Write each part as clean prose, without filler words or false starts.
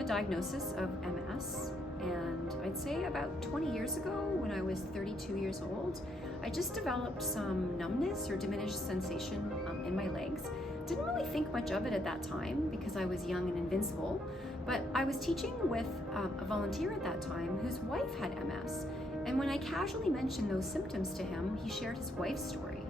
have a diagnosis of MS, and I'd say about 20 years ago, when I was 32 years old, I just developed some numbness or diminished sensation in my legs. Didn't really think much of it at that time because I was young and invincible, but I was teaching with a volunteer at that time whose wife had MS. And when I casually mentioned those symptoms to him, he shared his wife's story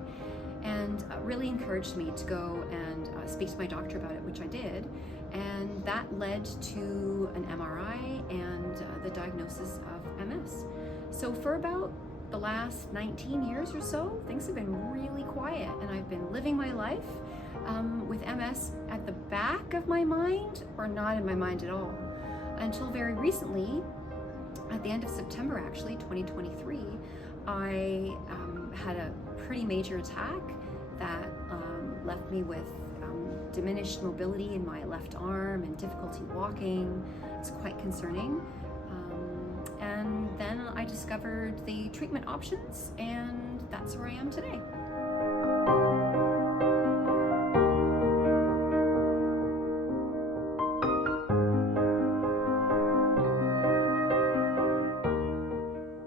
and really encouraged me to go and speak to my doctor about it, which I did. And that led to an MRI and the diagnosis of MS. So for about the last 19 years or so, things have been really quiet, and I've been living my life with MS at the back of my mind or not in my mind at all. Until very recently, at the end of September actually, 2023, I had a pretty major attack that left me with diminished mobility in my left arm and difficulty walking. It's quite concerning. And then I discovered the treatment options, and that's where I am today.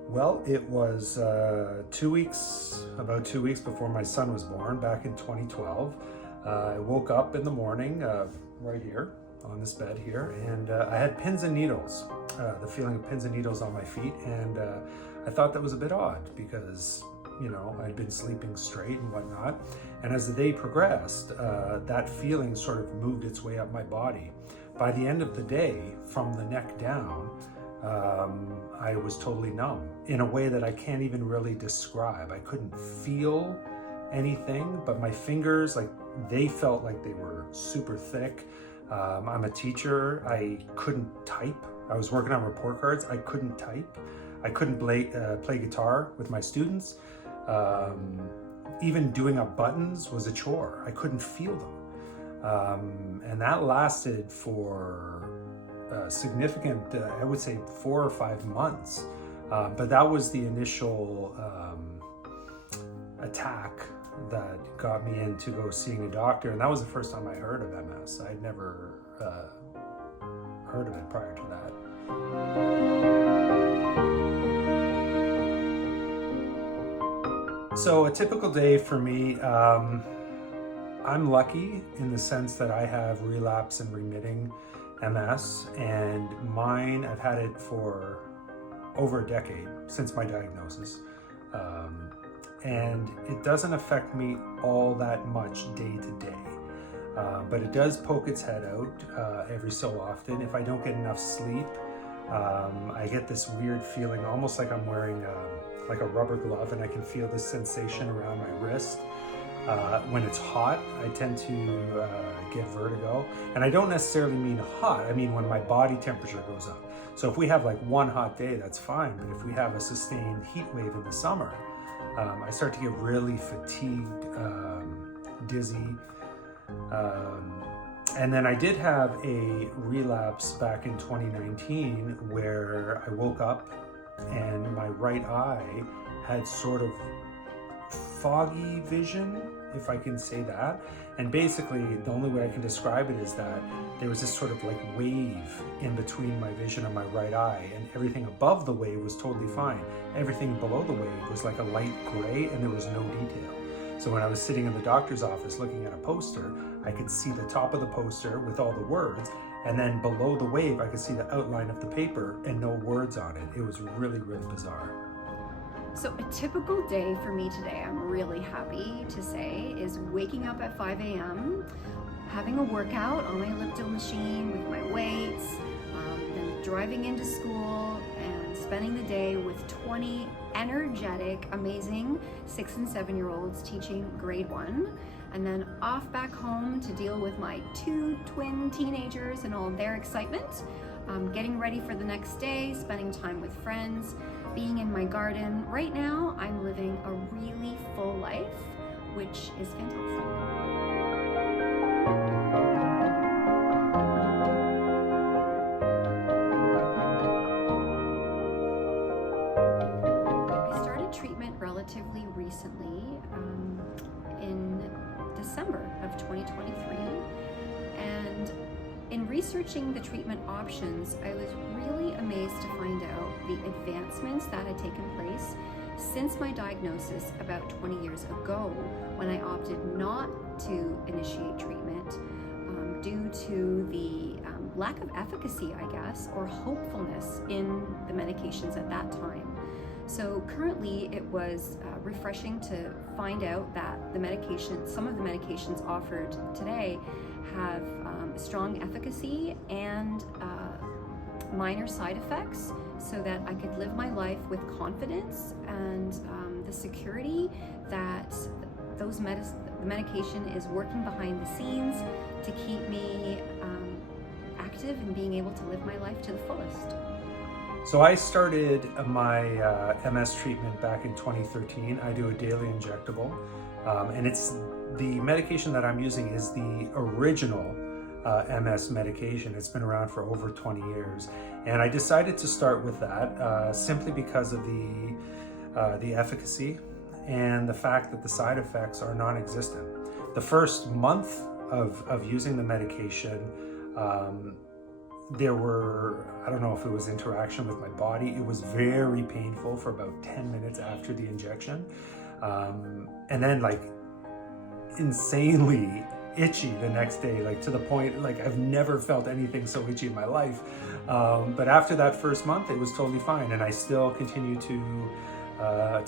Well, it was about 2 weeks before my son was born, back in 2012. I woke up in the morning, right here on this bed here, and I had pins and needles, the feeling of pins and needles on my feet, and I thought that was a bit odd because, you know, I'd been sleeping straight and whatnot. And as the day progressed, that feeling sort of moved its way up my body. By the end of the day, from the neck down, I was totally numb in a way that I can't even really describe. I couldn't feel anything, but my fingers, like, they felt like they were super thick. I'm a teacher. I couldn't type. I was working on report cards. I couldn't type. I couldn't play guitar with my students. Even doing up buttons was a chore. I couldn't feel them. And that lasted for significant, I would say 4 or 5 months. But that was the initial attack that got me into go seeing a doctor. And that was the first time I heard of MS. I'd never heard of it prior to that. So a typical day for me, I'm lucky in the sense that I have relapse and remitting MS, and mine, I've had it for over a decade since my diagnosis. And it doesn't affect me all that much day to day. But it does poke its head out every so often. If I don't get enough sleep, I get this weird feeling, almost like I'm wearing like a rubber glove, and I can feel this sensation around my wrist. When it's hot, I tend to get vertigo. And I don't necessarily mean hot, I mean when my body temperature goes up. So if we have like one hot day, that's fine. But if we have a sustained heat wave in the summer, I start to get really fatigued, dizzy. And then I did have a relapse back in 2019 where I woke up and my right eye had sort of foggy vision, if I can say that. And basically the only way I can describe it is that there was this sort of like wave in between my vision and my right eye, and everything above the wave was totally fine. Everything below the wave was like a light gray, and there was no detail. So when I was sitting in the doctor's office looking at a poster, I could see the top of the poster with all the words, and then below the wave I could see the outline of the paper and no words on it. It was really, really bizarre. So a typical day for me today, I'm really happy to say, is waking up at 5 a.m., having a workout on my elliptical machine with my weights, then driving into school and spending the day with 20 energetic, amazing 6 and 7-year-olds teaching grade 1, and then off back home to deal with my 2 twin teenagers and all their excitement, getting ready for the next day, spending time with friends, being in my garden. Right now, I'm living a really full life, which is fantastic. I started treatment relatively recently, in December of 2023, and In researching the treatment options, I was really amazed to find out the advancements that had taken place since my diagnosis about 20 years ago, when I opted not to initiate treatment due to the lack of efficacy, I guess, or hopefulness in the medications at that time. So currently it was refreshing to find out that some of the medications offered today have strong efficacy and minor side effects, so that I could live my life with confidence and the security that the medication is working behind the scenes to keep me active and being able to live my life to the fullest. So I started my MS treatment back in 2013. I do a daily injectable, and it's the medication that I'm using is the original MS medication. It's been around for over 20 years, and I decided to start with that simply because of the efficacy and the fact that the side effects are non-existent. The first month of using the medication, there were, I don't know if it was interaction with my body. It was very painful for about 10 minutes after the injection, and then like insanely itchy the next day, like to the point like I've never felt anything so itchy in my life. But after that first month, it was totally fine, and I still continue to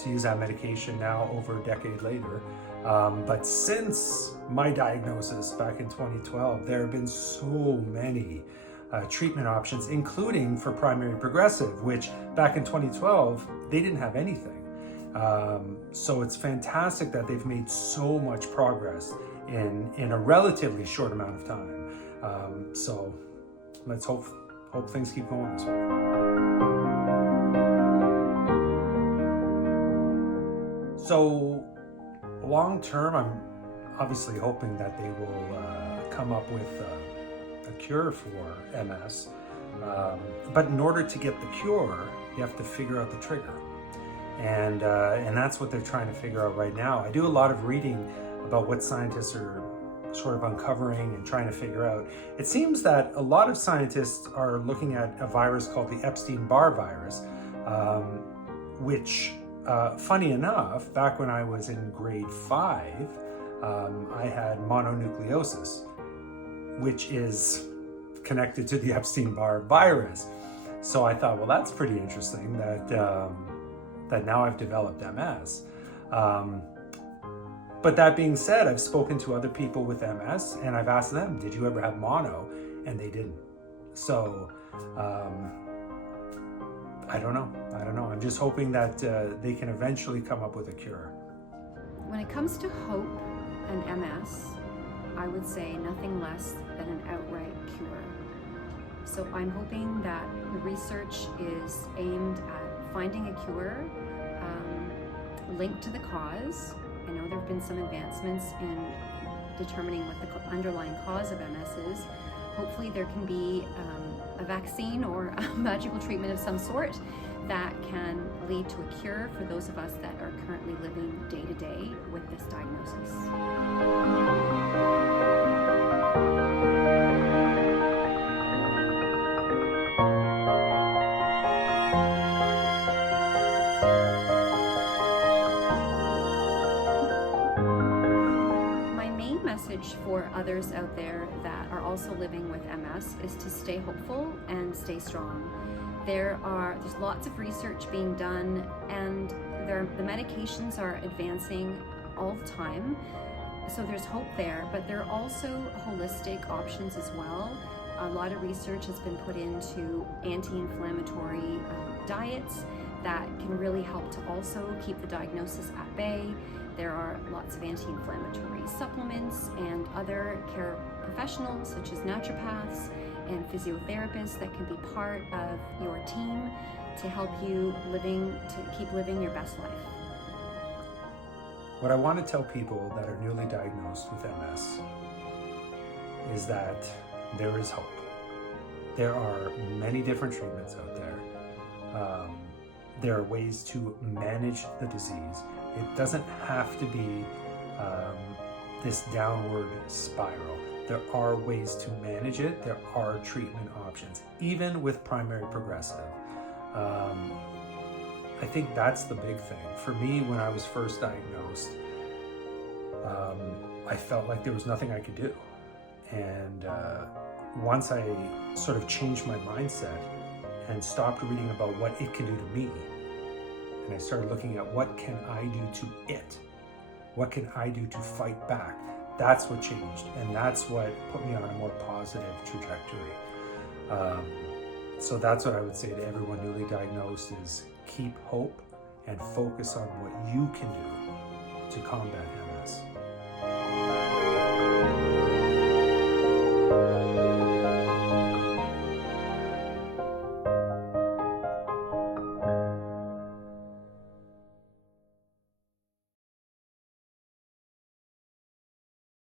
use that medication now over a decade later. But since my diagnosis back in 2012, there have been so many treatment options, including for primary progressive, which back in 2012, they didn't have anything. So it's fantastic that they've made so much progress in a relatively short amount of time. So let's hope things keep going this way. So long term, I'm obviously hoping that they will come up with a cure for MS. But in order to get the cure, you have to figure out the trigger. And that's what they're trying to figure out right now. I do a lot of reading about what scientists are sort of uncovering and trying to figure out. It seems that a lot of scientists are looking at a virus called the Epstein-Barr virus, which, funny enough, back when I was in grade 5, I had mononucleosis, which is connected to the Epstein-Barr virus. So I thought, well, that's pretty interesting that now I've developed MS. But that being said, I've spoken to other people with MS, and I've asked them, did you ever have mono? And they didn't. So I don't know. I'm just hoping that they can eventually come up with a cure. When it comes to hope and MS, I would say nothing less than an outright cure. So I'm hoping that the research is aimed at finding a cure linked to the cause. I know there have been some advancements in determining what the underlying cause of MS is. Hopefully there can be a vaccine or a magical treatment of some sort that can lead to a cure for those of us that are currently living day to day with this diagnosis. For others out there that are also living with MS is to stay hopeful and stay strong. There's lots of research being done, and the medications are advancing all the time. So there's hope there, but there are also holistic options as well. A lot of research has been put into anti-inflammatory diets that can really help to also keep the diagnosis at bay. There are lots of anti-inflammatory supplements and other care professionals such as naturopaths and physiotherapists that can be part of your team to help you keep living your best life. What I want to tell people that are newly diagnosed with MS is that there is hope. There are many different treatments out there. There are ways to manage the disease. It doesn't have to be this downward spiral. There are ways to manage it. There are treatment options, even with primary progressive. I think that's the big thing. For me, when I was first diagnosed, I felt like there was nothing I could do. And once I sort of changed my mindset and stopped reading about what it can do to me, and I started looking at what can I do to it, what can I do to fight back, that's what changed. And that's what put me on a more positive trajectory. So that's what I would say to everyone newly diagnosed is keep hope and focus on what you can do to combat MS.